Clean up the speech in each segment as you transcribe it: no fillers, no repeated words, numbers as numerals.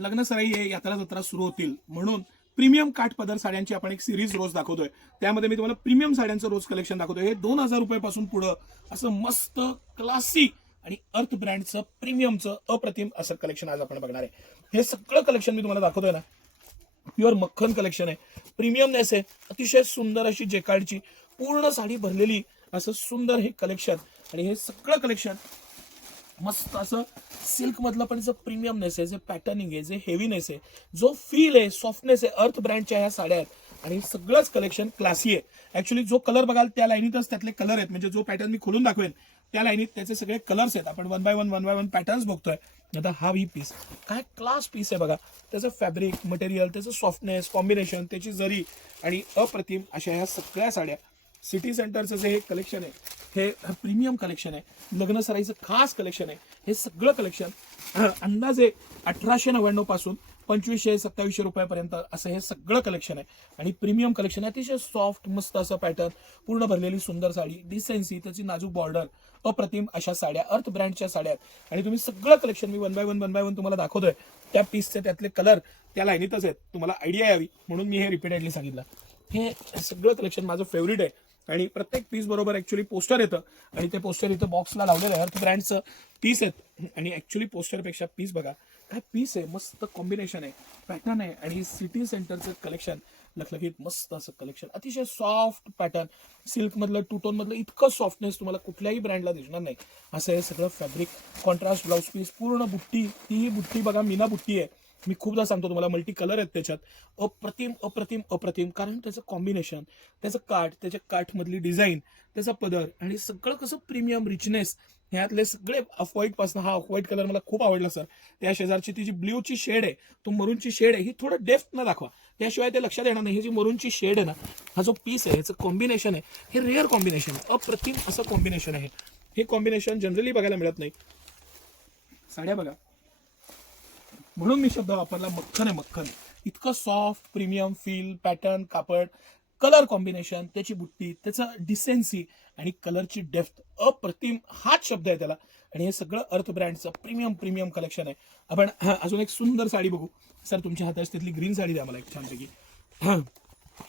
लग्न सराई आहे, यात्रा जत्रा सुरू होतील म्हणून प्रीमियम काठ पदर साड्यांची आपण एक सिरीज रोज दाखवतोय. त्यामध्ये मी तुम्हाला प्रीमियम साड्यांचं रोज कलेक्शन दाखवतोय. हे 2000 रुपयापासून पुढं असं मस्त क्लासी आणि अर्थ ब्रँडचं प्रीमियमचं अप्रतिम असं कलेक्शन आज आपण बघणार आहे. हे सगळं कलेक्शन मी तुम्हाला दाखवतोय ना, प्युअर मक्खन कलेक्शन आहे, प्रीमियमनेस आहे, अतिशय सुंदर अशी जेकार्डची पूर्ण साडी भरलेली असं सुंदर हे कलेक्शन. आणि हे सगळं कलेक्शन मस्त असं सिल्क मधलं पण जे प्रीमियमनेस आहे, जे पॅटर्निंग आहे, जे हेवीनेस आहे, जो फील आहे, सॉफ्टनेस आहे, अर्थ ब्रँडच्या ह्या साड्या आहेत. आणि सगळंच कलेक्शन क्लासी आहे. ऍक्च्युली जो कलर बघाल त्या लाईनीतच त्यातले कलर आहेत, म्हणजे जो पॅटर्न मी खोलून दाखवेन त्या लाईनीत त्याचे सगळे कलर्स आहेत. आपण वन बाय वन पॅटर्न्स बघतोय. आता हा ही पीस काय क्लास पीस आहे बघा. त्याचं फॅब्रिक मटेरियल, त्याचं सॉफ्टनेस, कॉम्बिनेशन, त्याची जरी आणि अप्रतिम अशा ह्या सगळ्या साड्या. सिटी सेंटरचं जे हे कलेक्शन आहे हे प्रीमियम कलेक्शन आहे, लग्न सराईचं खास कलेक्शन आहे. हे सगळं कलेक्शन अंदाजे 1899 पासून 2500-2700 रुपयापर्यंत असं हे सगळं कलेक्शन आहे. आणि प्रीमियम कलेक्शन आहे, अतिशय सॉफ्ट मस्त असं पॅटर्न, पूर्ण भरलेली सुंदर साडी, डिसेन्सी, त्याची नाजूक बॉर्डर, अप्रतिम अशा साड्या अर्थ ब्रँडच्या साड्या आहेत. आणि तुम्ही सगळं collection me one by one तुम्हाला दाखवतोय. त्या पीसचे त्यातले कलर त्या लाईनीतच आहेत, तुम्हाला आयडिया यावी म्हणून मी हे रिपीटेडली सांगितलं. हे सगळं कलेक्शन माझं फेवरेट आहे. आणि प्रत्येक पीस बरोबर ऍक्च्युली पोस्टर येतं आणि ते पोस्टर इथं बॉक्सला लावलेलं आहे. अर्थ ब्रँडचं पीस आहेत आणि ऍक्च्युली पोस्टरपेक्षा पीस बघा काय पीस आहे, मस्त कॉम्बिनेशन आहे, पॅटर्न आहे. आणि सिटी सेंटरचं कलेक्शन लखलखीत मस्त असं कलेक्शन, अतिशय सॉफ्ट पॅटर्न, सिल्क मधलं टू टोन मधलं इतकं सॉफ्टनेस तुम्हाला कुठल्याही ब्रँडला दिसणार नाही असं हे सगळं फॅब्रिक. कॉन्ट्रास्ट ब्लाउज पीस, पूर्ण बुट्टी, ती बुट्टी बघा मीना बुट्टी आहे. मी खूपदा सांगतो तुम्हाला, मल्टी कलर आहेत त्याच्यात, अप्रतिम अप्रतिम अप्रतिम. कारण त्याचं कॉम्बिनेशन, त्याचं काठ, त्याच्या काठमधली डिझाईन, त्याचा पदर आणि सगळं कसं प्रीमियम रिचनेस. ह्यातले सगळे ऑफ व्हाईट पासून, हा ऑफ व्हाईट कलर मला खूप आवडला सर. त्या शेजारची ती जी ब्ल्यूची शेड आहे, तो मरूनची शेड आहे, ही थोडं डेप्थ न दाखवा, त्याशिवाय ते लक्षात येणार नाही. ही जी मरूनची शेड आहे ना, हा जो पीस आहे, ह्याचं कॉम्बिनेशन आहे, हे रेअर कॉम्बिनेशन आहे, अप्रतिम असं कॉम्बिनेशन आहे. हे कॉम्बिनेशन जनरली बघायला मिळत नाही. साड्या बघा, म्हणून मी शब्द वापरला मक्खन आहे, मक्खन. इतकं सॉफ्ट, प्रीमियम फील, पॅटर्न, कापड, कलर कॉम्बिनेशन, त्याची बुट्टी, त्याचं डिसेन्सी आणि कलरची डेप्थ अप्रतिम, हाच शब्द आहे त्याला. आणि हे सगळं अर्थ ब्रँडचं प्रीमियम कलेक्शन आहे. आपण अजून एक सुंदर साडी बघू. सर तुमच्या हातात तिथली ग्रीन साडी द्या मला एक छानपैकी.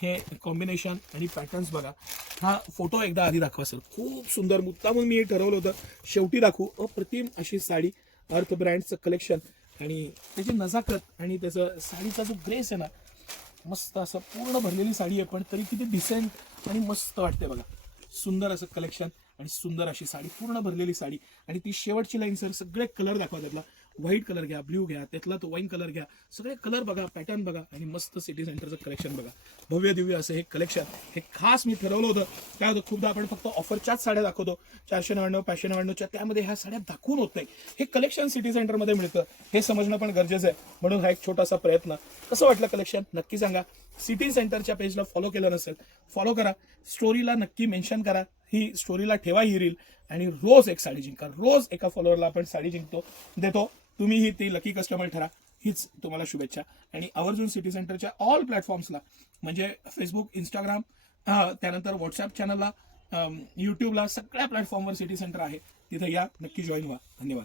हे कॉम्बिनेशन आणि पॅटर्न्स बघा. हा फोटो एकदा आधी दाखवा सर, खूप सुंदर. मुद्दामून मी हे ठरवलं होतं शेवटी दाखवू. अप्रतिम अशी साडी, अर्थ ब्रँडचं कलेक्शन आणि त्याची नजाकत आणि त्याचं साडीचा जो ग्रेस आहे ना, मस्त असं पूर्ण भरलेली साडी आहे पण तरी किती डिसेंट आणि मस्त वाटते बघा. सुंदर असं कलेक्शन आणि सुंदर अशी साडी, पूर्ण भरलेली साडी. आणि ती शेवटची लाईन सर, सगळे कलर दाखवा. त्यातला व्हाईट कलर घ्या, ब्ल्यू घ्या, त्यातला तो वाईन कलर घ्या, सगळे कलर बघा, पॅटर्न बघा आणि मस्त सिटी सेंटरचं कलेक्शन बघा. भव्य दिव्य असं हे कलेक्शन. हे खास मी ठरवलं होतं. काय होतं, खूपदा आपण फक्त ऑफरच्याच साड्या दाखवतो, 499 599च्या, त्यामध्ये ह्या साड्या दाखवून होत नाही. हे कलेक्शन सिटी सेंटरमध्ये मिळतं, हे समजणं पण गरजेचं आहे. म्हणून हा एक छोटासा प्रयत्न. कसं वाटलं कलेक्शन नक्की सांगा. सिटी सेंटरच्या पेजला फॉलो केलं नसेल, फॉलो करा. स्टोरीला नक्की मेन्शन करा, ही स्टोरीला ठेवा ही रील. आणि रोज एक साडी जिंका. रोज एका फॉलोअरला आपण साडी देतो. तुम्हीही ती लकी कस्टमर ठरा, हीच तुम्हाला शुभेच्छा. आणि आवर्जून सिटी सेंटरच्या ऑल प्लॅटफॉर्म्सला, म्हणजे फेसबुक, इंस्टाग्राम, त्यानंतर व्हॉट्सअप चॅनलला, यूट्यूबला, सगळ्या प्लॅटफॉर्मवर सिटी सेंटर आहे, तिथे या, नक्की जॉईन व्हा. धन्यवाद.